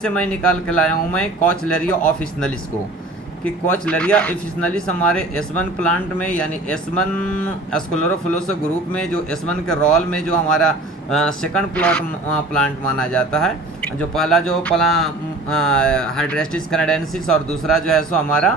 से मैं निकाल के लाया हूँ मैं कोचलेरिया ऑफिसनलिस को कि कोचलेरिया ऑफिसनलिस हमारे S1 प्लांट में यानी S1 स्क्लेरोफुलोसा ग्रुप में जो S1 के रोल में जो हमारा सेकंड प्लांट माना जाता है। जो पहला जो हाइड्रेस्टिस कैनेडेंसिस और दूसरा जो है सो हमारा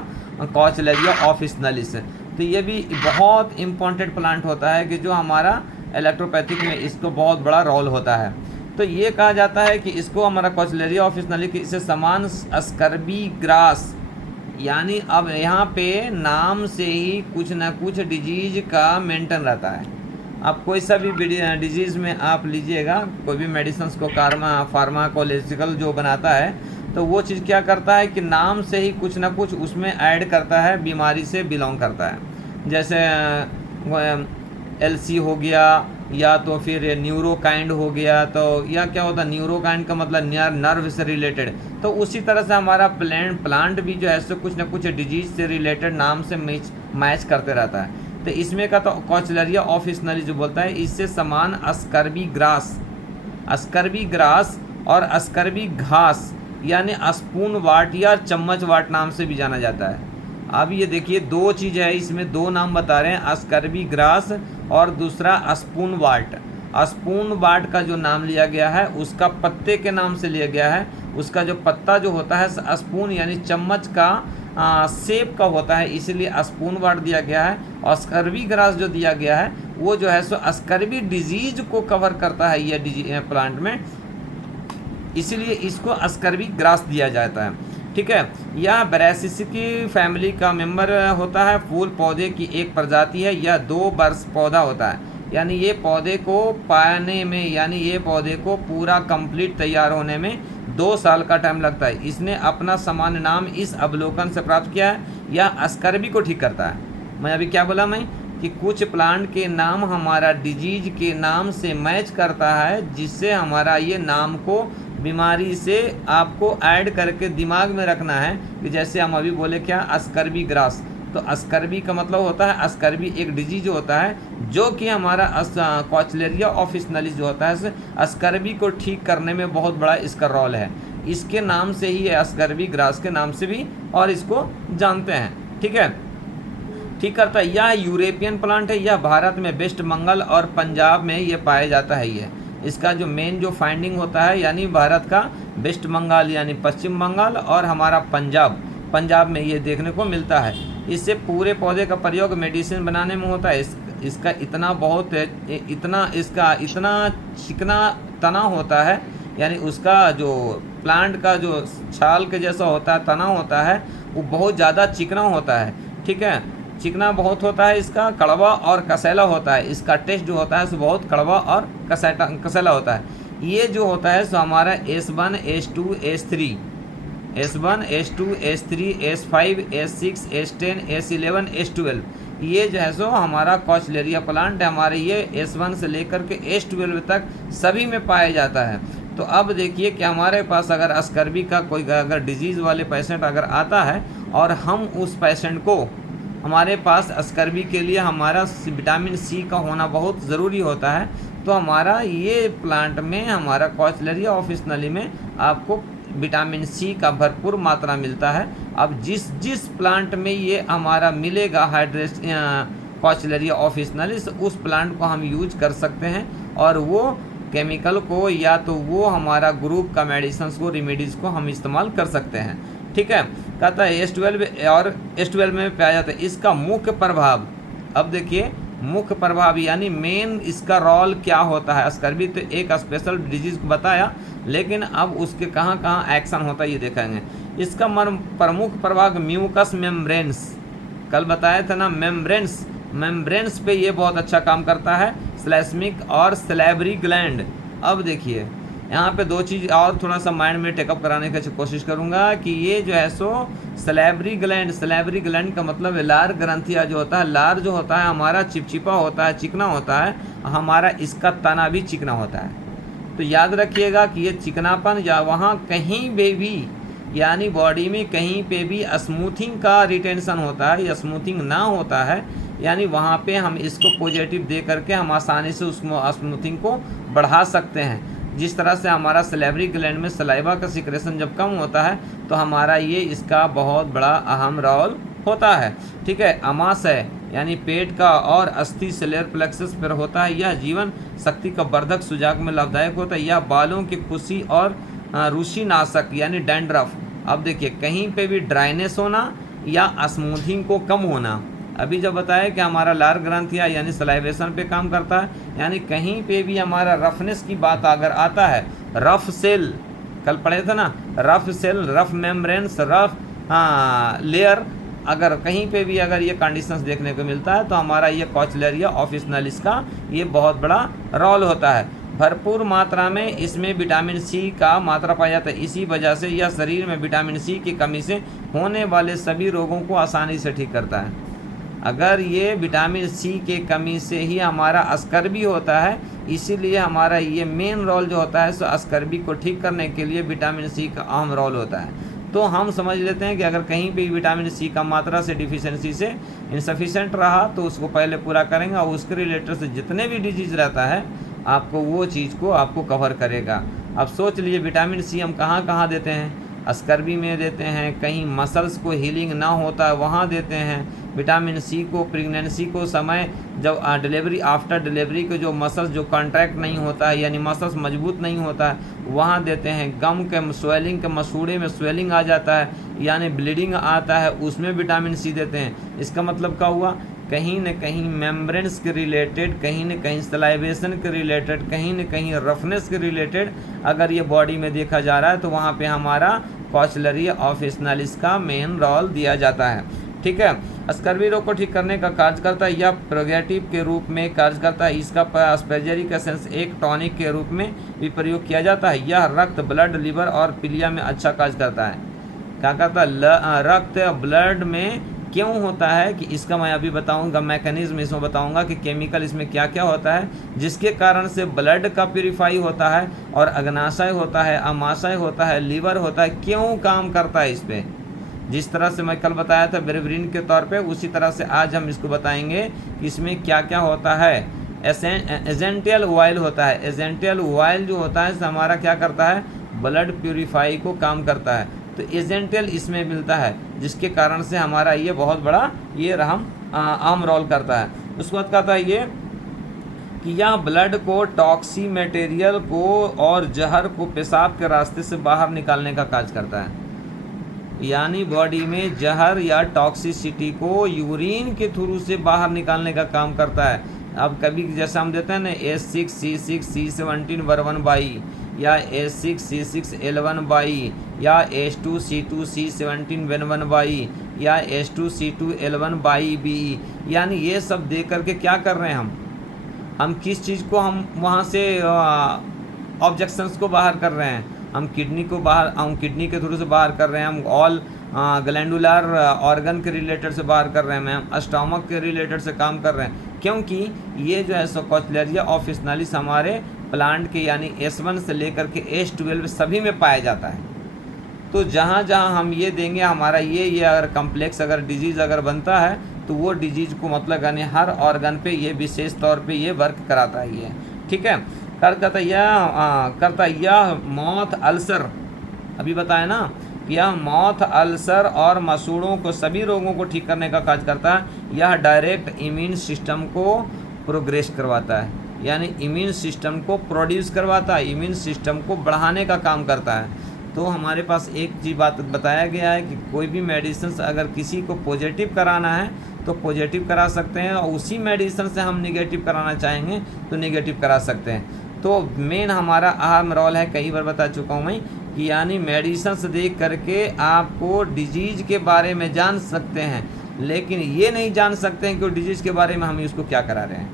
कोचलेरिया ऑफिसनलिस है। तो ये भी बहुत इम्पोर्टेंट प्लांट होता है कि जो हमारा इलेक्ट्रोपैथिक में इसको बहुत बड़ा रोल होता है। तो ये कहा जाता है कि इसको हमारा कोचलेरिया ऑफिसनलिस इसे समान स्कर्बी ग्रास, यानी अब यहाँ पे नाम से ही कुछ ना कुछ डिजीज का मेंटेन रहता है। आप कोई सा भी डिजीज़ में आप लीजिएगा, कोई भी मेडिसिन को फार्माकोलॉजिकल जो बनाता है तो वो चीज़ क्या करता है कि नाम से ही कुछ ना कुछ उसमें ऐड करता है, बीमारी से बिलोंग करता है। जैसे LC हो गया या तो फिर न्यूरोकाइंड हो गया, तो या क्या होता है न्यूरोकाइंड का मतलब नर्व से रिलेटेड। तो उसी तरह से हमारा प्लांट भी जो है सो कुछ ना कुछ डिजीज से रिलेटेड नाम से मैच करते रहता है। तो इसमें का तो कोचलेरिया ऑफिसनलिस जो बोलता है इससे समान स्कर्बी ग्रास और स्कर्बी घास यानी स्पून वाट या चम्मच वाट नाम से भी जाना जाता है। अब ये देखिए दो चीज़ है, इसमें दो नाम बता रहे हैं, स्कर्बी ग्रास और दूसरा स्पून वाट। स्पून वाट का जो नाम लिया गया है उसका पत्ते के नाम से लिया गया है। उसका जो पत्ता जो होता है स्पून यानी चम्मच का शेप का होता है, इसलिए स्पून वाट दिया गया है। और स्कर्बी ग्रास जो दिया गया है वो जो है सो स्कर्बी डिजीज को कवर करता है ये प्लांट में, इसीलिए इसको स्कर्बी ग्रास दिया जाता है। ठीक है, यह ब्रैसिकी फैमिली का मेंबर होता है। फूल पौधे की एक प्रजाति है। यह 2 वर्ष पौधा होता है, यानी ये पौधे को पाने में यानी ये पौधे को पूरा कंप्लीट तैयार होने में 2 साल का टाइम लगता है। इसने अपना सामान्य नाम इस अवलोकन से प्राप्त किया है। यह स्कर्बी को ठीक करता है। मैं अभी क्या बोला मैं कि कुछ प्लांट के नाम हमारा डिजीज के नाम से मैच करता है, जिससे हमारा ये नाम को बीमारी से आपको ऐड करके दिमाग में रखना है कि जैसे हम अभी बोले क्या स्कर्बी ग्रास, तो स्कर्बी का मतलब होता है स्कर्बी एक डिजीज होता है जो कि हमारा कोचलेरिया ऑफिसनलिस जो होता है स्कर्बी को ठीक करने में बहुत बड़ा इसका रोल है। इसके नाम से ही है, स्कर्बी ग्रास के नाम से भी और इसको जानते हैं। ठीक है, ठीक करता है। यह यूरोपियन प्लांट है। यह भारत में वेस्ट बंगाल और पंजाब में ये पाया जाता है। ये इसका जो मेन जो फाइंडिंग होता है यानी भारत का वेस्ट बंगाल यानी पश्चिम बंगाल और हमारा पंजाब में ये देखने को मिलता है। इससे पूरे पौधे का प्रयोग मेडिसिन बनाने में होता है। इसका इतना चिकना तना होता है, यानी उसका जो प्लांट का जो छाल के जैसा होता है तना होता है वो बहुत ज़्यादा चिकना होता है। ठीक है, चिकना बहुत होता है, इसका कड़वा और कसैला होता है। इसका टेस्ट जो होता है सो बहुत कड़वा और कसैला होता है। ये जो होता है सो हमारा S1 S2 S3 S5 S6 S10 S11 S12 ये जो है सो हमारा कोचलेरिया प्लांट है। हमारे ये S1 से लेकर के S12 तक सभी में पाया जाता है। तो अब देखिए कि हमारे पास अगर स्कर्बी का कोई अगर डिजीज़ वाले पेशेंट अगर आता है और हम उस पेशेंट को, हमारे पास स्कर्बी के लिए हमारा विटामिन C का होना बहुत ज़रूरी होता है। तो हमारा ये प्लांट में हमारा कोचलेरिया ऑफिसनली में आपको विटामिन C का भरपूर मात्रा मिलता है। अब जिस प्लांट में ये हमारा मिलेगा कोचलेरिया ऑफिसनलिस उस प्लांट को हम यूज कर सकते हैं और वो केमिकल को या तो वो हमारा ग्रुप का मेडिसिन को रेमेडीज़ को हम इस्तेमाल कर सकते हैं। ठीक है, कहता है S12 में पाया जाता है। इसका मुख्य प्रभाव, अब देखिए मुख्य प्रभाव यानी मेन इसका रोल क्या होता है। स्कर्बी तो एक स्पेशल डिजीज को बताया, लेकिन अब उसके कहाँ कहाँ एक्शन होता है ये देखेंगे। इसका प्रमुख प्रभाव म्यूकस मेम्ब्रेन्स, कल बताया था ना मेम्ब्रेन्स पे ये बहुत अच्छा काम करता है। स्लेस्मिक और सैलिवरी ग्लैंड। अब देखिए यहाँ पे 2 चीज़ और थोड़ा सा माइंड में टेकअप कराने की कोशिश करूँगा कि ये जो है सो सैलिवरी ग्लैंड का मतलब है लार ग्रंथिया जो होता है। लार जो होता है हमारा चिपचिपा होता है, चिकना होता है, हमारा इसका तना भी चिकना होता है। तो याद रखिएगा कि ये चिकनापन या वहाँ कहीं पे भी यानी बॉडी में कहीं पे भी स्मूथिंग का रिटेंशन होता है या स्मूथिंग ना होता है, यानी वहाँ पे हम इसको पॉजिटिव दे करके हम आसानी से उसको स्मूथिंग को बढ़ा सकते हैं। जिस तरह से हमारा सलेवरी ग्लैंड में सलाइवा का सिक्रेशन जब कम होता है तो हमारा ये इसका बहुत बड़ा अहम रोल होता है। ठीक है, आमाशय यानी पेट का और अस्थि सेलुलर प्लेक्सस पर होता है। यह जीवन शक्ति का वर्धक, सुजाक में लाभदायक होता है। यह बालों की खुशी और रुशिनाशक यानी डैंड्रफ। अब देखिए, कहीं पे भी ड्राइनेस होना या स्मूथिंग को कम होना। अभी जब बताया कि हमारा लार ग्रंथिया यानी सलाइवेशन पे काम करता है, यानी कहीं पे भी हमारा रफनेस की बात अगर आता है, रफ सेल कल पढ़े थे ना, rough cell, rough membranes, rough layer, अगर कहीं पे भी अगर ये कंडीशंस देखने को मिलता है तो हमारा ये कोचलेरिया ऑफिसनालिस का ये बहुत बड़ा रोल होता है। भरपूर मात्रा में इसमें विटामिन सी का मात्रा पाया जाता है। इसी वजह से यह शरीर में विटामिन सी की कमी से होने वाले सभी रोगों को आसानी से ठीक करता है। अगर ये विटामिन सी के कमी से ही हमारा स्कर्वी होता है, इसीलिए हमारा ये मेन रोल जो होता है सो स्कर्वी को ठीक करने के लिए विटामिन सी का अहम रोल होता है। तो हम समझ लेते हैं कि अगर कहीं भी विटामिन सी का मात्रा से डिफिशियंसी से इनसफिशेंट रहा तो उसको पहले पूरा करेंगे, और उसके रिलेटेड से जितने भी डिजीज़ रहता है आपको वो चीज़ को आपको कवर करेगा। अब सोच लीजिए विटामिन सी हम कहाँ कहाँ देते हैं, स्कर्वी में देते हैं, कहीं मसल्स को हीलिंग ना होता है वहाँ देते हैं। विटामिन सी को प्रेगनेंसी को समय जब डिलीवरी आफ्टर डिलीवरी के जो मसल्स जो कॉन्ट्रैक्ट नहीं होता है यानी मसल्स मजबूत नहीं होता है वहाँ देते हैं। गम के स्वेलिंग के मसूड़े में स्वेलिंग आ जाता है यानी ब्लीडिंग आता है, उसमें विटामिन सी देते हैं। इसका मतलब क्या हुआ, कहीं न कहीं मेम्ब्रेन्स के रिलेटेड, कहीं न कहीं सलाइवेशन के रिलेटेड, कहीं न कहीं रफनेस के रिलेटेड अगर ये बॉडी में देखा जा रहा है तो वहाँ पे हमारा कोचलेरिया ऑफिसनालिस का मेन रोल दिया जाता है। ठीक है, स्कर्वी रोग को ठीक करने का कार्य करता है, यह प्रोगेटिव के रूप में कार्य करता है। इसका एस्पेरिक एसेंस एक टॉनिक के रूप में भी प्रयोग किया जाता है। यह रक्त, ब्लड, लिवर और पिलिया में अच्छा कार्य करता है। क्या करता है, रक्त ब्लड में क्यों होता है कि इसका मैं अभी बताऊंगा, मैकेनिज्म इसमें बताऊंगा कि केमिकल इसमें क्या क्या होता है जिसके कारण से ब्लड का प्यूरिफाई होता है और अग्नाशय होता है, अमाशय होता है, लीवर होता है, क्यों काम करता है इस पर। जिस तरह से मैं कल बताया था बेरेवरिन के तौर पे, उसी तरह से आज हम इसको बताएंगे कि इसमें क्या क्या होता है। एजेंटियल ऑयल होता है, एजेंटियल ऑयल जो होता है हमारा क्या करता है, ब्लड प्यूरिफाई को काम करता है। तो एजेंटियल इसमें मिलता है जिसके कारण से हमारा ये बहुत बड़ा ये आम रोल करता है। उसके बाद कहता है ये कि यह ब्लड को टॉक्सी मटेरियल को और जहर को पेशाब के रास्ते से बाहर निकालने का कार्य करता है, यानी बॉडी में जहर या टॉक्सिसिटी को यूरिन के थ्रू से बाहर निकालने का काम करता है। अब कभी जैसा हम देते हैं ना H6C6C17 या H6C6L1 या H2C2C17 या H2C2L1 यानी ये सब दे करके क्या कर रहे हैं हम किस चीज़ को हम वहाँ से ऑब्जेक्शंस को बाहर कर रहे हैं, हम किडनी को बाहर, हम किडनी के थ्रू से बाहर कर रहे हैं, हम ऑल ग्लैंडुलर ऑर्गन के रिलेटेड से बाहर कर रहे हैं, हम स्टमक के रिलेटेड से काम कर रहे हैं, क्योंकि ये जो है सो कोचलेरिया ऑफिसनालिस हमारे प्लांट के यानी S1 से लेकर के S12 सभी में पाया जाता है। तो जहाँ जहाँ हम ये देंगे हमारा ये अगर कम्प्लेक्स अगर डिजीज़ अगर बनता है तो वो डिजीज़ को मतलब यानी हर ऑर्गन पे ये विशेष तौर पे ये वर्क कराता है ये। ठीक है, करता यह माउथ अल्सर, अभी बताया ना कि यह माउथ अल्सर और मसूड़ों को सभी रोगों को ठीक करने का कार्य करता है। यह डायरेक्ट इम्यून सिस्टम को प्रोग्रेस करवाता है यानी इम्यून सिस्टम को प्रोड्यूस करवाता है, इम्यून सिस्टम को बढ़ाने का काम करता है। तो हमारे पास एक चीज़ बात बताया गया है कि कोई भी मेडिसिन अगर किसी को पॉजिटिव कराना है तो पॉजिटिव करा सकते हैं, और उसी मेडिसिन से हम निगेटिव कराना चाहेंगे तो निगेटिव करा सकते हैं। तो मेन हमारा अहम रोल है, कई बार बता चुका हूँ मैं कि यानी मेडिसिन देख करके आपको डिजीज़ के बारे में जान सकते हैं, लेकिन ये नहीं जान सकते हैं कि डिजीज़ के बारे में हम उसको क्या करा रहे हैं।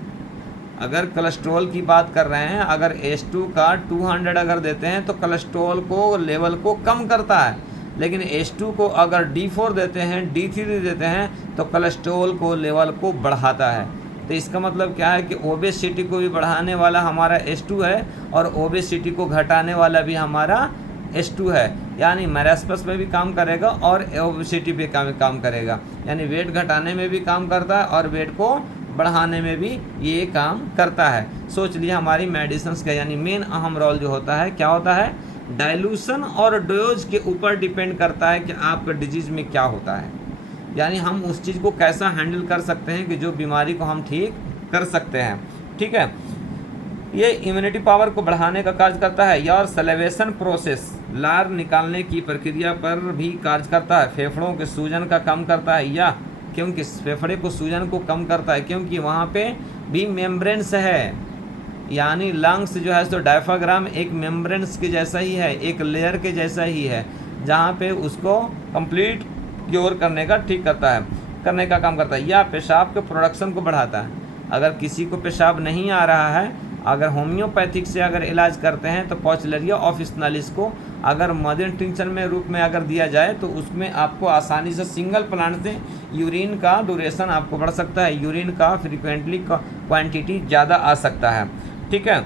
अगर कोलेस्ट्रॉल की बात कर रहे हैं, अगर H2 का 200 अगर देते हैं तो कोलेस्ट्रॉल को लेवल को कम करता है, लेकिन H2 को अगर D4 देते हैं, D3 देते हैं तो कोलेस्ट्रॉल को लेवल को बढ़ाता है। तो इसका मतलब क्या है कि ओबेसिटी को भी बढ़ाने वाला हमारा H2 है और ओबेसिटी को घटाने वाला भी हमारा H2 है, यानी मैरास्पस में भी काम करेगा और ओबेसिटी पे काम करेगा, यानी वेट घटाने में भी काम करता है और वेट को बढ़ाने में भी ये काम करता है। सोच लिए हमारी मेडिसिन्स का यानी मेन अहम रोल जो होता है क्या होता है, डाइल्यूशन और डोज के ऊपर डिपेंड करता है कि आपका डिजीज़ में क्या होता है, यानी हम उस चीज़ को कैसा हैंडल कर सकते हैं कि जो बीमारी को हम ठीक कर सकते हैं। ठीक है, ये इम्यूनिटी पावर को बढ़ाने का कार्य करता है या और सलेवेशन प्रोसेस लार निकालने की प्रक्रिया पर भी कार्य करता है। फेफड़ों के सूजन का कम करता है, या क्योंकि फेफड़े को सूजन को कम करता है क्योंकि वहाँ पे भी मेम्ब्रेन्स है, यानी लंग्स जो है सो डायफ्राम एक मेम्ब्रेन्स के जैसा ही है, एक लेयर के जैसा ही है, जहाँ पे उसको कंप्लीट क्योर करने का ठीक करता है, करने का काम करता है। या पेशाब के प्रोडक्शन को बढ़ाता है। अगर किसी को पेशाब नहीं आ रहा है, अगर होम्योपैथिक से अगर इलाज करते हैं तो पॉचुलेरिया ऑफिसनालिस को अगर मदर टिंचर में रूप में अगर दिया जाए तो उसमें आपको आसानी से सिंगल प्लांट से यूरिन का ड्यूरेशन आपको बढ़ सकता है, यूरिन का फ्रीक्वेंटली का क्वांटिटी ज़्यादा आ सकता है। ठीक है,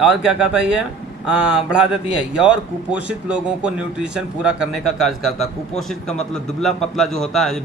और क्या कहता है ये बढ़ा देती है। और कुपोषित लोगों को न्यूट्रिशन पूरा करने का कार्य करता है। कुपोषित का मतलब दुबला पतला जो होता है, जो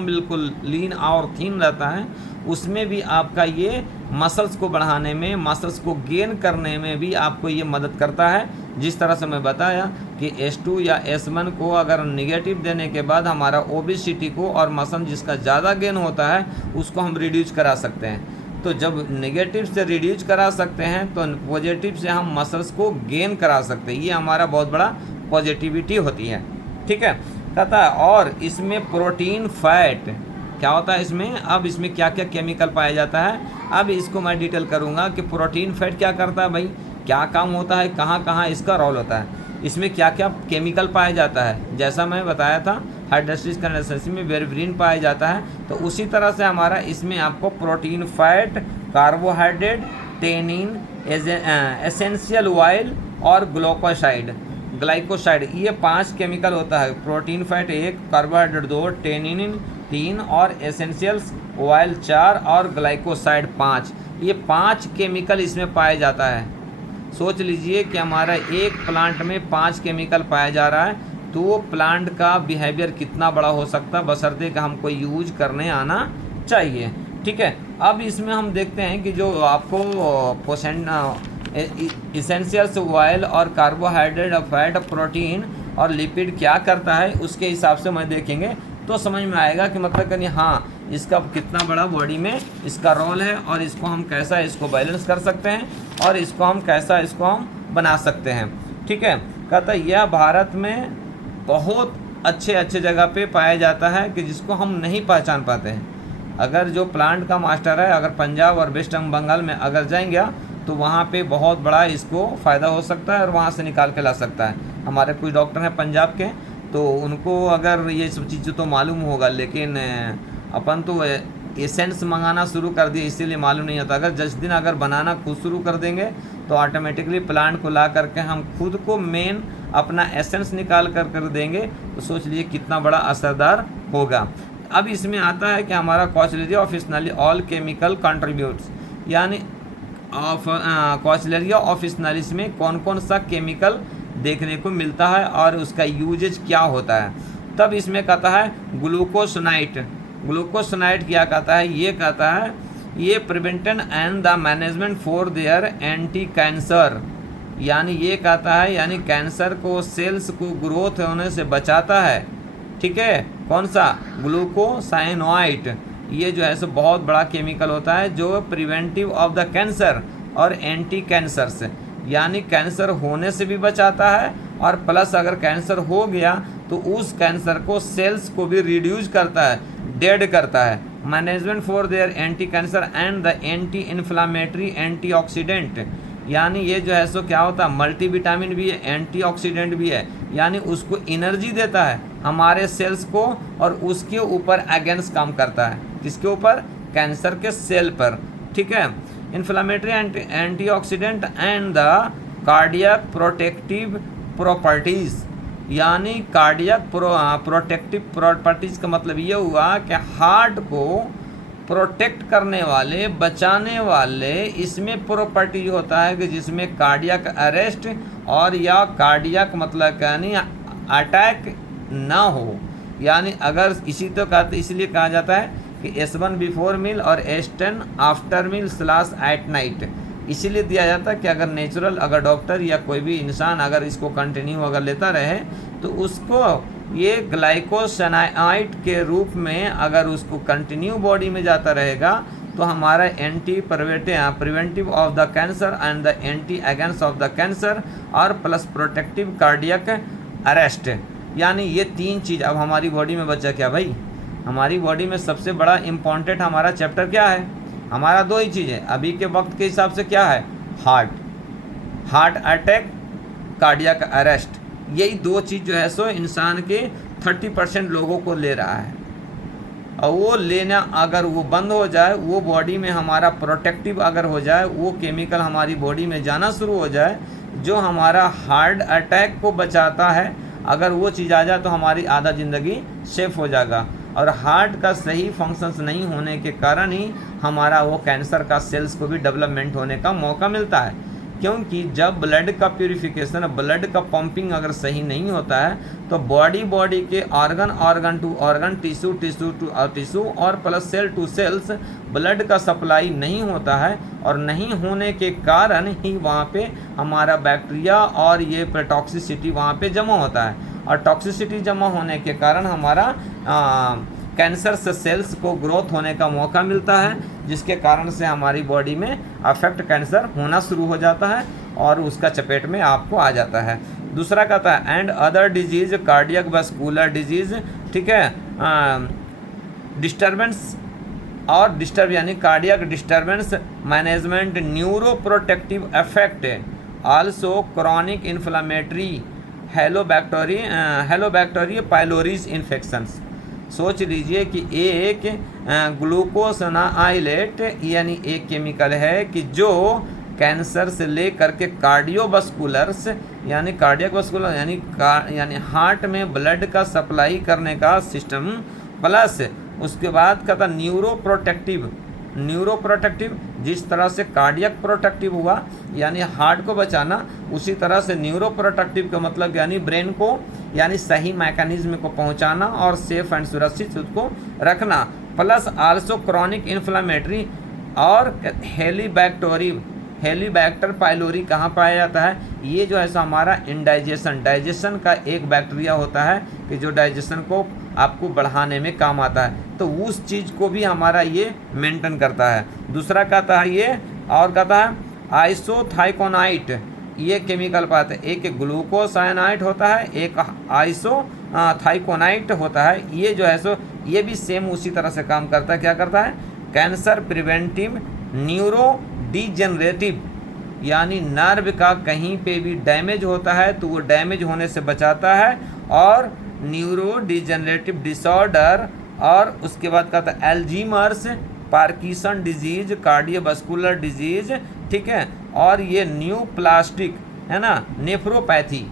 बिल्कुल लीन और थीन रहता है, उसमें भी आपका ये मसल्स को बढ़ाने में, मसल्स को गेन करने में भी आपको ये मदद करता है। जिस तरह से मैं बताया कि S2 या S1 को अगर निगेटिव देने के बाद हमारा ओबेसिटी को और मसल जिसका ज़्यादा गेन होता है उसको हम रिड्यूस करा सकते हैं। तो जब नेगेटिव से रिड्यूस करा सकते हैं तो पॉजिटिव से हम मसल्स को गेन करा सकते हैं। ये हमारा बहुत बड़ा पॉजिटिविटी होती है। ठीक है, कहता है और इसमें प्रोटीन फैट क्या होता है इसमें, अब इसमें क्या क्या केमिकल पाया जाता है, अब इसको मैं डिटेल करूँगा कि प्रोटीन फैट क्या करता है भाई, क्या काम होता है, कहाँ कहाँ इसका रोल होता है, इसमें क्या क्या केमिकल पाया जाता है। जैसा मैं बताया था हाइड्रोसिस कंडेंसेशन में बेरब्रीन पाया जाता है, तो उसी तरह से हमारा इसमें आपको protein fat, carbohydrate, tannin, essential oil और ग्लाइकोसाइड ये 5 केमिकल होता है। प्रोटीन फैट 1, कार्बोहाइड्रेट 2, टेनिन 3 और एसेंशियल्स ऑयल 4 और ग्लाइकोसाइड 5। ये 5 केमिकल इसमें पाया जाता है। सोच लीजिए कि हमारा एक प्लांट में 5 केमिकल पाया जा रहा है, तो वो प्लांट का बिहेवियर कितना बड़ा हो सकता है, बशर्ते कि हमको यूज करने आना चाहिए। ठीक है, अब इसमें हम देखते हैं कि जो आपको इसेंशियल्स ऑयल और कार्बोहाइड्रेट और फैट और प्रोटीन और लिपिड क्या करता है, उसके हिसाब से मैं देखेंगे तो समझ में आएगा कि मतलब कि हाँ इसका कितना बड़ा बॉडी में इसका रोल है और इसको हम कैसा इसको बैलेंस कर सकते हैं और इसको हम कैसा इसको हम बना सकते हैं। ठीक है, कहता है यह भारत में बहुत अच्छे जगह पे पाया जाता है कि जिसको हम नहीं पहचान पाते हैं। अगर जो प्लांट का मास्टर है अगर पंजाब और वेस्ट बंगाल में अगर जाएंगे तो वहाँ पे बहुत बड़ा इसको फ़ायदा हो सकता है और वहाँ से निकाल के ला सकता है। हमारे कुछ डॉक्टर हैं पंजाब के, तो उनको अगर ये सब चीज़ें तो मालूम होगा, लेकिन अपन तो एसेंस मंगाना शुरू कर दिए इसीलिए मालूम नहीं होता। अगर जिस दिन अगर बनाना खुद शुरू कर देंगे तो ऑटोमेटिकली प्लांट को ला करके हम खुद को मेन अपना एसेंस निकाल कर देंगे, तो सोच लिए कितना बड़ा असरदार होगा। अब इसमें आता है कि हमारा कॉचलेरिया ऑफिसनाली ऑल केमिकल कंट्रीब्यूट्स, यानी कॉचलेरिया ऑफिसनालिस में कौन कौन सा केमिकल देखने को मिलता है और उसका यूजेज क्या होता है। तब इसमें कहता है ग्लूकोसनाइट क्या कहता है, ये कहता है ये prevention and the management for their anti cancer, यानी ये कहता है यानी कैंसर को सेल्स को ग्रोथ होने से बचाता है। ठीक है, कौन सा ग्लूकोसाइनोइड, ये जो है सो बहुत बड़ा केमिकल होता है जो प्रिवेंटिव ऑफ द कैंसर और एंटी कैंसर से, यानी कैंसर होने से भी बचाता है और प्लस अगर कैंसर हो गया तो उस कैंसर को सेल्स को भी रिड्यूस करता है, डेड करता है। Management for their anti cancer and the anti inflammatory antioxidant, यानी ये जो है सो क्या होता है मल्टीविटामिन भी है, एंटीऑक्सीडेंट भी है, यानी उसको एनर्जी देता है हमारे सेल्स को और उसके ऊपर अगेंस्ट काम करता है, जिसके ऊपर कैंसर के सेल पर। ठीक है, inflammatory antioxidant and the cardiac protective properties, यानी कार्डियक प्रोटेक्टिव प्रॉपर्टीज़ का मतलब ये हुआ कि हार्ट को प्रोटेक्ट करने वाले, बचाने वाले इसमें प्रॉपर्टी होता है कि जिसमें कार्डियक अरेस्ट और या कार्डियक मतलब यानी अटैक ना हो, यानी अगर इसी तो कहते इसलिए कहा जाता है कि S1 बिफोर मील और S10 after meal slash at night. इसीलिए दिया जाता है कि अगर नेचुरल अगर डॉक्टर या कोई भी इंसान अगर इसको कंटिन्यू अगर लेता रहे तो उसको ये ग्लाइकोसाइनाइड के रूप में अगर उसको कंटिन्यू बॉडी में जाता रहेगा तो हमारा anti preventive of the cancer and the anti against of the cancer और प्लस प्रोटेक्टिव कार्डियक अरेस्ट, यानी ये 3 चीज़ अब हमारी बॉडी में बचा। क्या भाई, हमारी बॉडी में सबसे बड़ा इम्पॉर्टेंट हमारा चैप्टर क्या है? हमारा 2 ही चीज़ है अभी के वक्त के हिसाब से। क्या है? Heart attack, cardiac arrest. यही 2 चीज़ जो है सो इंसान के 30% लोगों को ले रहा है, और वो लेना अगर वो बंद हो जाए, वो बॉडी में हमारा प्रोटेक्टिव अगर हो जाए, वो केमिकल हमारी बॉडी में जाना शुरू हो जाए जो हमारा हार्ट अटैक को बचाता है, अगर वो चीज़ आ जाए तो हमारी आधा ज़िंदगी सेफ हो जाएगा। और हार्ट का सही फंक्शंस नहीं होने के कारण ही हमारा वो कैंसर का सेल्स को भी डेवलपमेंट होने का मौका मिलता है, क्योंकि जब ब्लड का प्यूरिफिकेशन, ब्लड का पंपिंग अगर सही नहीं होता है तो बॉडी के organ to organ, tissue to tissue और plus cell to cells blood का सप्लाई नहीं होता है, और नहीं होने के कारण ही वहाँ पे हमारा बैक्टीरिया और ये टॉक्सिसिटी वहाँ पे जमा होता है, और टॉक्सिसिटी जमा होने के कारण हमारा कैंसर से सेल्स को ग्रोथ होने का मौका मिलता है, जिसके कारण से हमारी बॉडी में अफेक्ट कैंसर होना शुरू हो जाता है और उसका चपेट में आपको आ जाता है। दूसरा कहता है and other disease, cardiac vascular disease, ठीक है, डिस्टर्बेंस और डिस्टर्ब यानी cardiac disturbance management, neuro protective effect, also chronic inflammatory, helicobacter pylori infections. सोच लीजिए कि एक ग्लूकोसनाइलेट यानी एक केमिकल है कि जो कैंसर से लेकर के कार्डियोवास्कुलर्स यानी कार्डियक वास्कुलर यानी हार्ट में ब्लड का सप्लाई करने का सिस्टम, प्लस उसके बाद कहता न्यूरो प्रोटेक्टिव, जिस तरह से कार्डियक प्रोटेक्टिव हुआ यानी हार्ट को बचाना, उसी तरह से न्यूरो प्रोटेक्टिव का मतलब यानी ब्रेन को यानी सही मैकेनिज्म को पहुंचाना और सेफ एंड सुरक्षित उसको रखना, प्लस आल्सो क्रॉनिक इन्फ्लामेटरी और हेलीबैक्टर पाइलोरी कहाँ पाया जाता है? ये जो है सो हमारा डाइजेशन का एक बैक्टीरिया होता है कि जो डाइजेशन को आपको बढ़ाने में काम आता है, तो उस चीज़ को भी हमारा ये मेंटेन करता है। दूसरा कहता है ये, और कहता है आइसोथाइकोनाइट, ये केमिकल पाते हैं, एक ग्लूकोसाइनाइट होता है, एक आइसोथाइकोनाइट होता है। ये जो है सो ये भी सेम उसी तरह से काम करता है। क्या करता है? कैंसर प्रिवेंटिव, न्यूरो डिजेनरेटिव, यानी नर्व का कहीं पे भी डैमेज होता है तो वो डैमेज होने से बचाता है, और न्यूरो डिजेनरेटिव डिसऑर्डर, और उसके बाद कहता है एल्जीमर्स, पार्किंसन डिजीज, कार्डियोवास्कुलर डिजीज, ठीक है, और ये न्यू प्लास्टिक है ना, नेफ्रोपैथी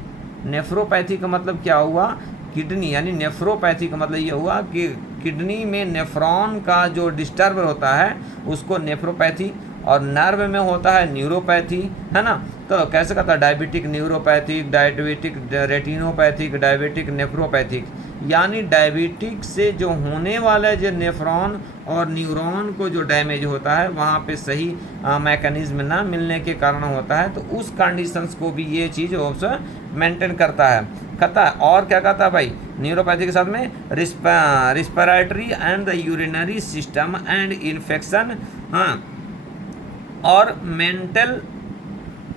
का मतलब क्या हुआ? किडनी, यानी नेफ्रोपैथी का मतलब ये हुआ कि किडनी में नेफ्रॉन का जो डिस्टर्ब होता है उसको नेफ्रोपैथी, और नर्व में होता है न्यूरोपैथी, है ना। तो कैसे कहता है? डायबिटिक न्यूरोपैथिक, डायबिटिक रेटिनोपैथिक, डायबिटिक नेफ्रोपैथिक, यानी डायबिटिक से जो होने वाला जो नेफ्रॉन और न्यूरॉन को जो डैमेज होता है वहाँ पे सही मैकेनिज्म ना मिलने के कारण होता है, तो उस कंडीशंस को भी ये चीज़ मेंटेन करता है। कहता है और क्या कहता है भाई? न्यूरोपैथी के साथ में respiratory and the urinary system and infection, हाँ, और मेंटल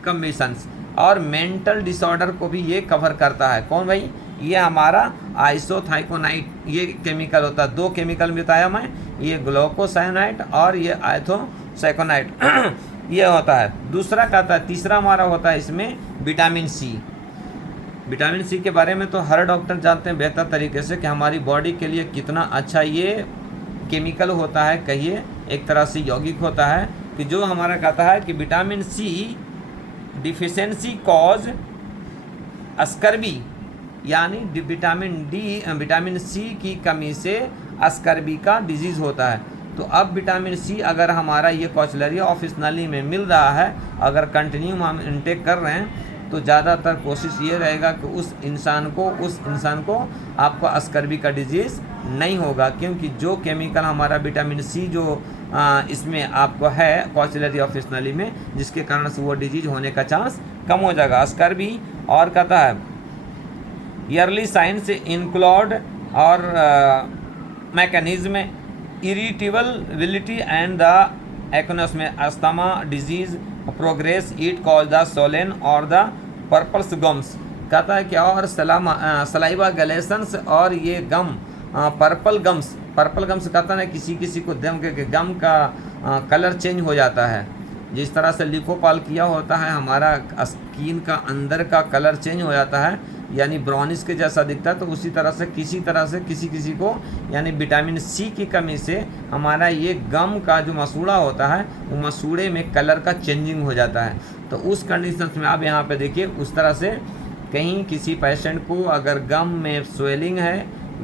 कंडीशंस और मेंटल डिसऑर्डर को भी ये कवर करता है। कौन भाई? ये हमारा आइसोथाइकोनाइट ये केमिकल होता है। 2 केमिकल बताया मैं, ये ग्लूकोसाइनाइट और ये आइसोसाइकोनाइट ये होता है। दूसरा कहता है, तीसरा हमारा होता है इसमें विटामिन सी। विटामिन सी के बारे में तो हर डॉक्टर जानते हैं बेहतर तरीके से कि हमारी बॉडी के लिए कितना अच्छा ये केमिकल होता है, कहिए एक तरह से यौगिक होता है, कि जो हमारा कहता है कि vitamin C deficiency cause scurvy, यानी विटामिन सी की कमी से स्कर्वी का डिजीज़ होता है। तो अब विटामिन सी अगर हमारा ये कॉचलेरिया ऑफिसनली में मिल रहा है, अगर कंटिन्यू हम इनटेक कर रहे हैं, तो ज़्यादातर कोशिश ये रहेगा कि उस इंसान को आपको स्कर्वी का डिजीज़ नहीं होगा, क्योंकि जो केमिकल हमारा विटामिन सी जो इसमें आपको है कोचलेरिया ऑफिसिनाली में, जिसके कारण से वो डिजीज होने का चांस कम हो जाएगा। स्कर्वी और कहता है ईयरली साइंस इंक्लूड और मैकेनिज्म इरिटेबिलिटी एंड द एक्नस में asthma disease progress it cause the Solan और द पर्पल्स गम्स। कहता है कि और सलाइवा गलेशंस और ये गम पर्पल गम्स कहता है किसी को गम का कलर चेंज हो जाता है। जिस तरह से लिकोपाल किया होता है हमारा स्किन का अंदर का कलर चेंज हो जाता है, यानी ब्राउनिश के जैसा दिखता है, तो उसी तरह से किसी को यानी विटामिन सी की कमी से हमारा ये गम का जो मसूड़ा होता है वो मसूड़े में कलर का चेंजिंग हो जाता है। तो उस कंडीशन में आप यहाँ पे देखिए उस तरह से कहीं किसी पेशेंट को अगर गम में स्वेलिंग है,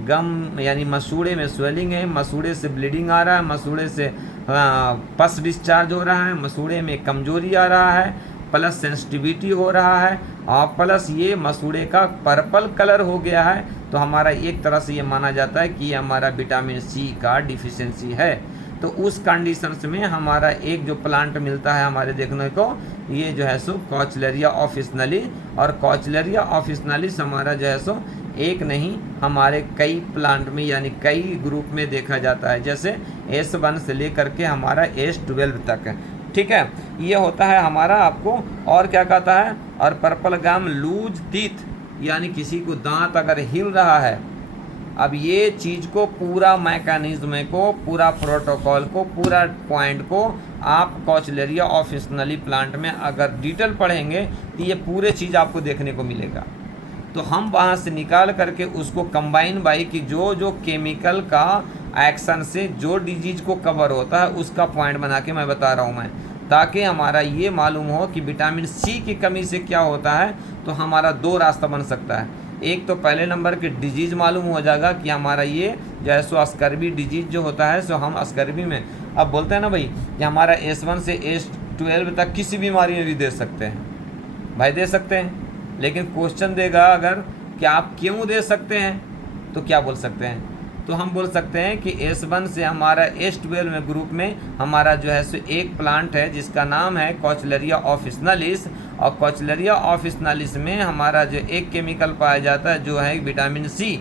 गम यानी मसूड़े में स्वेलिंग है, मसूड़े से ब्लीडिंग आ रहा है, मसूड़े से पस डिस्चार्ज हो रहा है, मसूड़े में कमजोरी आ रहा है, प्लस सेंसिटिविटी हो रहा है और प्लस ये मसूड़े का पर्पल कलर हो गया है, तो हमारा एक तरह से ये माना जाता है कि ये हमारा विटामिन सी का डिफिशियंसी है। तो उस कंडीशंस में हमारा एक जो प्लांट मिलता है हमारे देखने को, ये जो है सो कोचलेरिया ऑफिसिनाली, और कोचलेरिया ऑफिसिनाली हमारा जो है सो एक नहीं हमारे कई प्लांट में यानी कई ग्रुप में देखा जाता है, जैसे S1 से लेकर के हमारा S12 तक। ठीक है, ये होता है हमारा आपको। और क्या कहता है, और पर्पल गम लूज टीथ, यानी किसी को दांत अगर हिल रहा है। अब ये चीज़ को पूरा मैकेनिज्म को, पूरा प्रोटोकॉल को, पूरा पॉइंट को आप कोचलेरिया ऑफिसिनाली प्लांट में अगर डिटेल पढ़ेंगे तो ये पूरे चीज़ आपको देखने को मिलेगा। तो हम वहाँ से निकाल करके उसको कंबाइन बाई कि जो केमिकल का एक्शन से जो डिजीज को कवर होता है उसका पॉइंट बना के मैं बता रहा हूँ मैं, ताकि हमारा ये मालूम हो कि विटामिन सी की कमी से क्या होता है। तो हमारा दो रास्ता बन सकता है, एक तो पहले नंबर के डिजीज़ मालूम हो जाएगा कि हमारा ये जो है सो स्कर्वी डिजीज़ जो होता है, सो हम स्कर्वी में अब बोलते हैं ना भाई कि हमारा S1 से S12 तक किसी बीमारी में भी दे सकते हैं, भाई दे सकते हैं। लेकिन क्वेश्चन देगा अगर कि आप क्यों दे सकते हैं, तो क्या बोल सकते हैं, तो हम बोल सकते हैं कि S1 से हमारा S12 में ग्रुप में हमारा जो है सो एक प्लांट है जिसका नाम है कोचलेरिया ऑफिसिनालिस, और कोचलेरिया ऑफिसिनालिस में हमारा जो एक केमिकल पाया जाता है जो है विटामिन सी।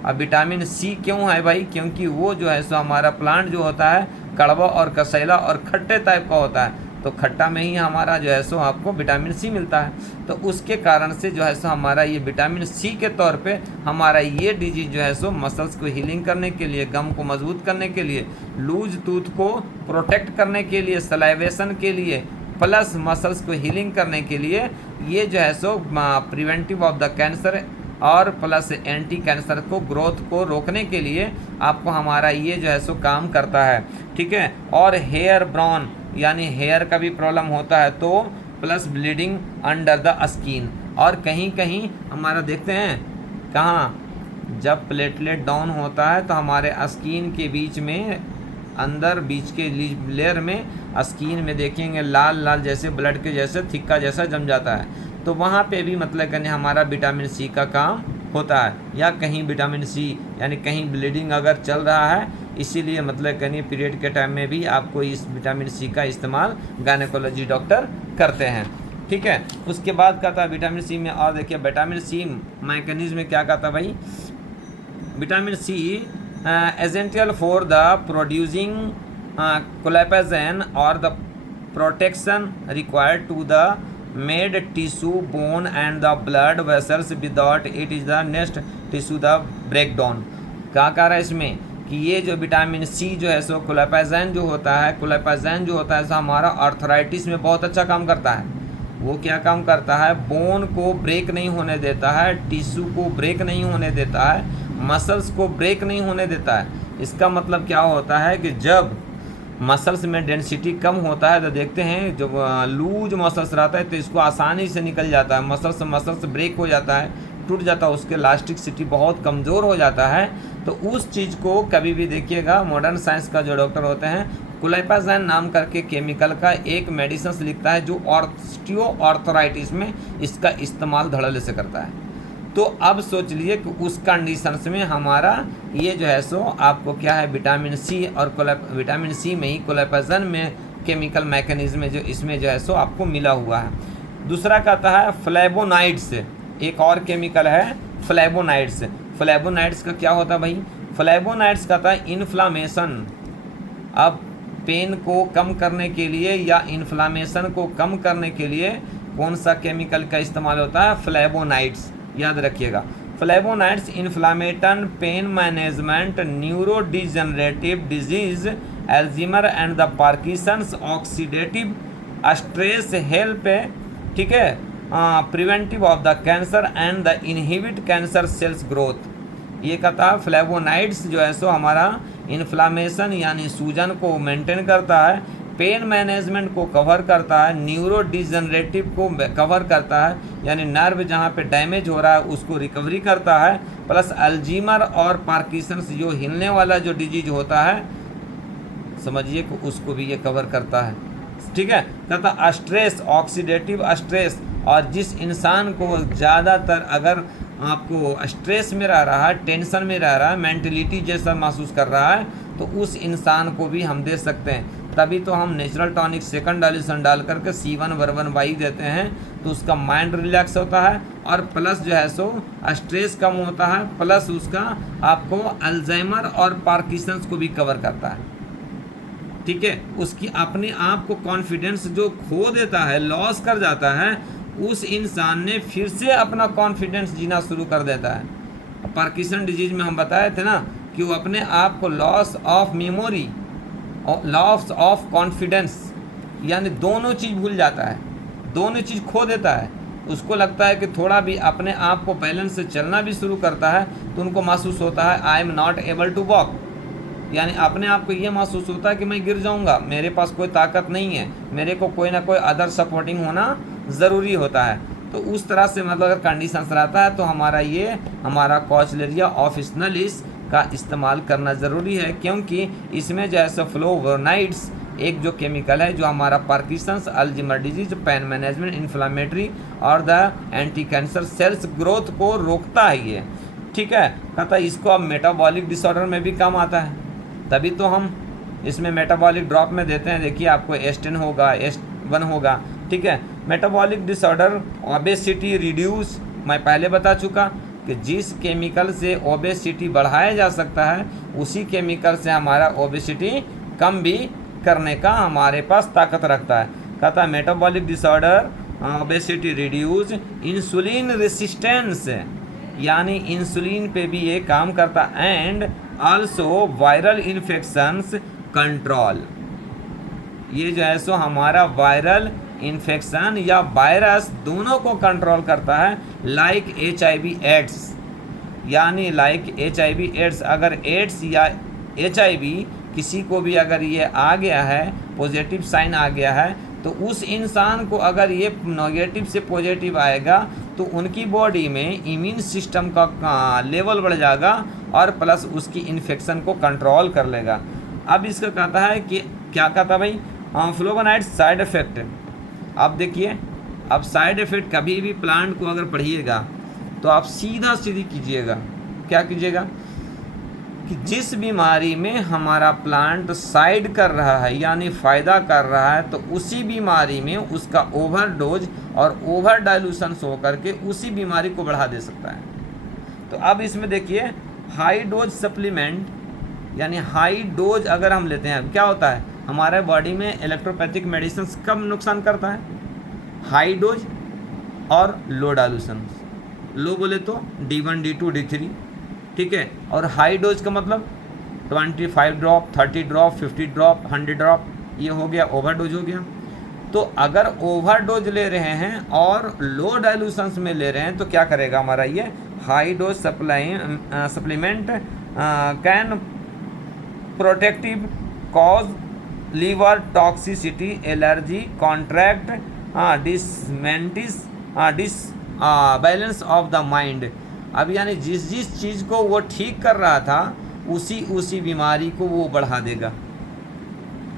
अब विटामिन सी क्यों है भाई, क्योंकि वो जो है सो हमारा प्लांट जो होता है कड़वा और कसैला और खट्टे टाइप का होता है, तो खट्टा में ही हमारा जो है सो आपको विटामिन सी मिलता है। तो उसके कारण से जो है सो हमारा ये विटामिन सी के तौर पे हमारा ये डिजीज जो है सो मसल्स को हीलिंग करने के लिए, गम को मजबूत करने के लिए, लूज टूथ को प्रोटेक्ट करने के लिए, सलाइवेशन के लिए, प्लस मसल्स को हीलिंग करने के लिए, ये जो है सो प्रिवेंटिव ऑफ द कैंसर और प्लस एंटी कैंसर को ग्रोथ को रोकने के लिए आपको हमारा ये जो है सो काम करता है। ठीक है, और हेयर ब्राउन यानी हेयर का भी प्रॉब्लम होता है, तो plus bleeding under the skin, और कहीं कहीं हमारा देखते हैं कहाँ जब प्लेटलेट डाउन होता है तो हमारे स्किन के बीच में अंदर बीच के लेयर में स्किन में देखेंगे लाल लाल जैसे ब्लड के जैसे थिक्का जैसा जम जाता है, तो वहाँ पे भी मतलब कहने हमारा विटामिन सी का काम होता है। या कहीं विटामिन सी यानी कहीं ब्लीडिंग अगर चल रहा है, इसीलिए मतलब कहनी पीरियड के टाइम में भी आपको इस विटामिन सी का इस्तेमाल गायनेकोलॉजी डॉक्टर करते हैं। ठीक है, उसके बाद कहता है विटामिन सी में, और देखिए विटामिन सी मैकेनिज्म में क्या कहता है भाई, vitamin C essential for the producing collagen और the protection required to the made tissue bone and the blood vessels, without it is the next tissue the breakdown. क्या कह रहा है इसमें कि ये जो विटामिन सी जो है सो कोलेजन जो होता है सो हमारा आर्थराइटिस में बहुत अच्छा काम करता है। वो क्या काम करता है, बोन को ब्रेक नहीं होने देता है, टिश्यू को ब्रेक नहीं होने देता है, मसल्स को ब्रेक नहीं होने देता है। इसका मतलब क्या होता है कि जब मसल्स में डेंसिटी कम होता है तो देखते हैं जब लूज मसल्स रहता है तो इसको आसानी से निकल जाता है, मसल्स ब्रेक हो जाता है, टूट जाता है, उसके इलास्टिसिटी बहुत कमज़ोर हो जाता है। तो उस चीज़ को कभी भी देखिएगा मॉडर्न साइंस का जो डॉक्टर होते हैं क्लोपाज़ाइन नाम करके केमिकल का एक मेडिसिन लिखता है जो ऑस्टियोआर्थराइटिस में इसका इस्तेमाल धड़ल्ले से करता है। तो अब सोच लिए कि उस कंडीशंस में हमारा ये जो है सो आपको क्या है, विटामिन सी, और विटामिन सी में ही क्लोपाज़ाइन में केमिकल मैकेनिज्म जो इसमें जो है सो आपको मिला हुआ है। दूसरा कहता है फ्लेवोनाइड्स, एक और केमिकल है फ्लेवोनाइड्स। फ्लेवोनाइड्स का क्या होता है भाई? फ्लेवोनाइड्स कहता है इन्फ्लामेशन। अब पेन को कम करने के लिए या इन्फ्लामेशन को कम करने के लिए कौन सा केमिकल का इस्तेमाल होता है? फ्लेवोनाइड्स, याद रखिएगा। Flavonoids inflammation, pain management, neuro degenerative disease, Alzheimer and the Parkinson's, oxidative stress help, ठीक है, preventive of the cancer and the inhibit cancer cells growth. ये कहता है फ्लेवोनाइड्स जो है सो हमारा इन्फ्लामेशन यानी सूजन को मेंटेन करता है, पेन मैनेजमेंट को कवर करता है, न्यूरो डिजनरेटिव को कवर करता है यानी नर्व जहाँ पे डैमेज हो रहा है उसको रिकवरी करता है, प्लस अल्जीमर और पार्किंसंस जो हिलने वाला जो डिजीज होता है समझिए कि उसको भी ये कवर करता है। ठीक है, कहता स्ट्रेस, ऑक्सीडेटिव स्ट्रेस, और जिस इंसान को ज़्यादातर अगर आपको स्ट्रेस में रह रहा है, टेंशन में रह रहा है, मेंटलिटी जैसा महसूस कर रहा है, तो उस इंसान को भी हम दे सकते हैं। तभी तो हम नेचुरल टॉनिक सेकंड डाइल्यूशन डाल करके C1 वर्बन वाई देते हैं, तो उसका माइंड रिलैक्स होता है और प्लस जो है सो स्ट्रेस कम होता है, प्लस उसका आपको अल्जाइमर और पार्किंसंस को भी कवर करता है। ठीक है, उसकी अपने आप को कॉन्फिडेंस जो खो देता है, लॉस कर जाता है, उस इंसान ने फिर से अपना कॉन्फिडेंस जीना शुरू कर देता है। पार्किंसन डिजीज में हम बताए थे ना कि वो अपने आप को loss of memory, loss of confidence यानी दोनों चीज़ भूल जाता है, दोनों चीज़ खो देता है। उसको लगता है कि थोड़ा भी अपने आप को बैलेंस से चलना भी शुरू करता है तो उनको महसूस होता है I am not able to walk, यानी अपने आप को ये महसूस होता है कि मैं गिर जाऊंगा, मेरे पास कोई ताकत नहीं है, मेरे को कोई ना कोई अदर सपोर्टिंग होना ज़रूरी होता है। तो उस तरह से मतलब अगर कंडीशन रहता है तो हमारा कॉचलेरिया ऑफिसनलिस का इस्तेमाल करना ज़रूरी है, क्योंकि इसमें जो है फ्लेवोनाइड्स एक जो केमिकल है जो हमारा Parkinson's, Alzheimer disease, pain management, inflammatory और the anti cancer cells growth को रोकता है ये। ठीक है, कहता है इसको अब मेटाबॉलिक डिसऑर्डर में भी काम आता है, तभी तो हम इसमें मेटाबॉलिक ड्रॉप में देते हैं। देखिए आपको S10 होगा, S1 होगा। ठीक है, मेटाबॉलिक डिसऑर्डर, ओबेसिटी रिड्यूस, मैं पहले बता चुका कि जिस केमिकल से ओबेसिटी बढ़ाया जा सकता है उसी केमिकल से हमारा ओबेसिटी कम भी करने का हमारे पास ताकत रखता है। कहता है metabolic disorder, obesity reduce, insulin resistance यानी इंसुलिन पे भी ये काम करता, and also viral infections control. ये जो है सो हमारा वायरल इन्फेक्शन या वायरस दोनों को कंट्रोल करता है, लाइक HIV एड्स, यानी लाइक HIV एड्स। अगर एड्स या HIV किसी को भी अगर ये आ गया है, पॉजिटिव साइन आ गया है, तो उस इंसान को अगर ये नेगेटिव से पॉजिटिव आएगा तो उनकी बॉडी में इम्यून सिस्टम का लेवल बढ़ जाएगा और प्लस उसकी इन्फेक्शन को कंट्रोल कर लेगा। अब इसका कहता है कि क्या कहता है भाई, फ्लेवोनाइड्स साइड इफ़ेक्ट। अब देखिए, अब साइड इफ़ेक्ट कभी भी प्लांट को अगर पढ़िएगा तो आप सीधी कीजिएगा, क्या कीजिएगा कि जिस बीमारी में हमारा प्लांट साइड कर रहा है यानी फ़ायदा कर रहा है, तो उसी बीमारी में उसका ओवरडोज और ओवर डाइल्यूशन हो करके उसी बीमारी को बढ़ा दे सकता है। तो अब इसमें देखिए हाई डोज सप्लीमेंट यानी हाई डोज अगर हम लेते हैं, क्या होता है हमारे बॉडी में इलेक्ट्रोपैथिक मेडिसिन कब नुकसान करता है, हाई डोज और लो डाइल्यूशन। लो बोले तो D1, D2, D3, ठीक है, और हाई डोज का मतलब 25 ड्रॉप, 30 ड्रॉप, 50 ड्रॉप, 100 ड्रॉप, ये हो गया ओवरडोज हो गया। तो अगर ओवरडोज ले रहे हैं और लो डाइल्यूशंस में ले रहे हैं तो क्या करेगा हमारा ये high dose supplement can protective cause liver toxicity, allergy, contract, dementias, balance of the mind. अब यानी जिस चीज़ को वो ठीक कर रहा था उसी बीमारी को वो बढ़ा देगा।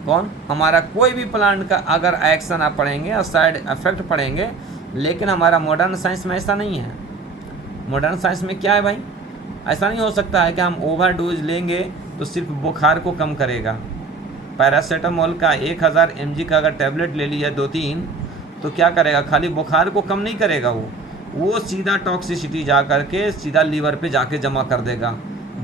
कौन, हमारा कोई भी प्लांट का अगर एक्शन आप पढ़ेंगे और साइड इफेक्ट पढ़ेंगे, लेकिन हमारा मॉडर्न साइंस में ऐसा नहीं है। मॉडर्न साइंस में क्या है भाई, ऐसा नहीं हो सकता है कि हम ओवर डोज लेंगे तो सिर्फ बुखार को कम करेगा। पैरासीटामोल का 1000 mg का अगर टैबलेट ले लिया 2-3 तो क्या करेगा, खाली बुखार को कम नहीं करेगा, वो सीधा टॉक्सिसिटी जा करके सीधा लीवर पे जाके जमा कर देगा,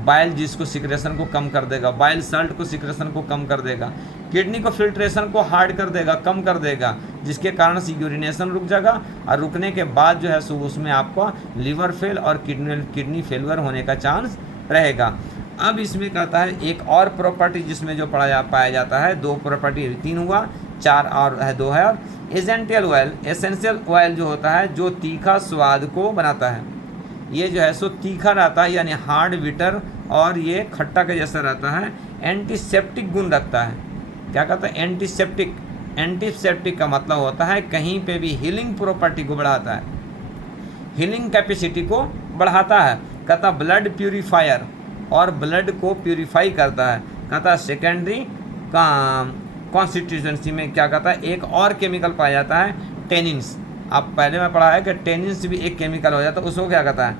बाइल जिसको सिक्रेशन को कम कर देगा, बाइल साल्ट को सिक्रेशन को कम कर देगा, किडनी को फिल्ट्रेशन को हार्ड कर देगा, कम कर देगा, जिसके कारण से यूरिनेशन रुक जाएगा, और रुकने के बाद जो है सो उसमें आपको लीवर फेल और किडनी फेलियर होने का चांस रहेगा। अब इसमें कहता है एक और प्रॉपर्टी जिसमें जो पाया जाता है, 2 प्रॉपर्टी 3 हुआ, 4 और है 2 है। और एसेंशियल ऑयल जो होता है जो तीखा स्वाद को बनाता है, ये जो है सो तीखा रहता है यानी हार्ड बिटर, और ये खट्टा के जैसा रहता है, एंटीसेप्टिक गुण रखता है। क्या कहता है, एंटीसेप्टिक। एंटीसेप्टिक का मतलब होता है कहीं पे भी हीलिंग प्रॉपर्टी को बढ़ाता है, हीलिंग कैपेसिटी को बढ़ाता है। कहता ब्लड प्यूरीफायर, और ब्लड को प्यूरीफाई करता है। कहता सेकेंडरी कॉन्स्टिट्यूशंसी में क्या कहता है, एक और केमिकल पाया जाता है टेनिन्स। आप पहले में पढ़ा है कि टेनिन्स भी एक केमिकल हो जाता है, उसको क्या कहता है,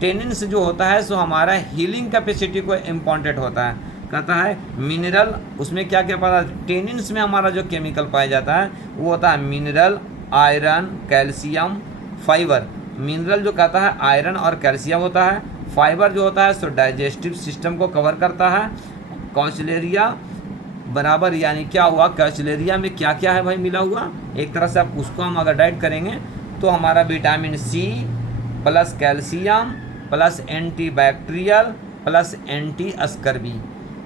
टेनिन्स जो होता है सो हमारा हीलिंग कैपेसिटी को इम्पॉर्टेंट होता है। कहता है मिनरल, उसमें क्या क्या पता है, टेनिन्स में हमारा जो केमिकल पाया जाता है वो होता है mineral, iron, calcium, fibre. Mineral जो कहता है आयरन और कैल्शियम होता है, फाइबर जो होता है सो डाइजेस्टिव सिस्टम को कवर करता है। कॉचलेरिया बराबर, यानी क्या हुआ, कॉचलेरिया में क्या क्या है भाई मिला हुआ, एक तरह से आप उसको हम अगर डाइट करेंगे तो हमारा vitamin C plus calcium plus antibacterial plus anti अस्कर्बी,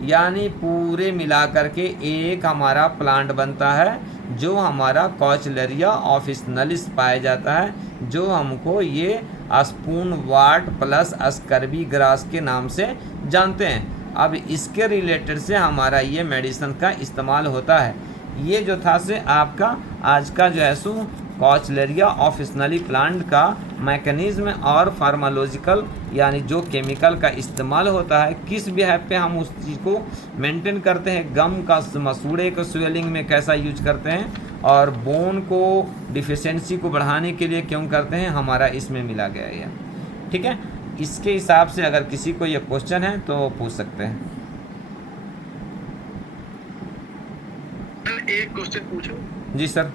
यानी पूरे मिला करके एक हमारा प्लांट बनता है जो हमारा कॉचलेरिया ऑफिसनलिस पाया जाता है, जो हमको ये स्पून वाट प्लस अस्कर्बी ग्रास के नाम से जानते हैं। अब इसके रिलेटेड से हमारा ये मेडिसिन का इस्तेमाल होता है। ये जो था से आपका आज का जो है सो कॉचलेरिया ऑफिसनली प्लांट का मैकेनिज्म और फार्माकोलॉजिकल, यानी जो केमिकल का इस्तेमाल होता है, किस बिहेव पे हम उस चीज़ को मेंटेन करते हैं, गम का मसूड़े को स्वेलिंग में कैसा यूज करते हैं, और बोन को डिफिशेंसी को बढ़ाने के लिए क्यों करते हैं, हमारा इसमें मिला गया है। ठीक है, इसके हिसाब से अगर किसी को ये क्वेश्चन है तो पूछ सकते हैं। एक क्वेश्चन पूछो। जी सर।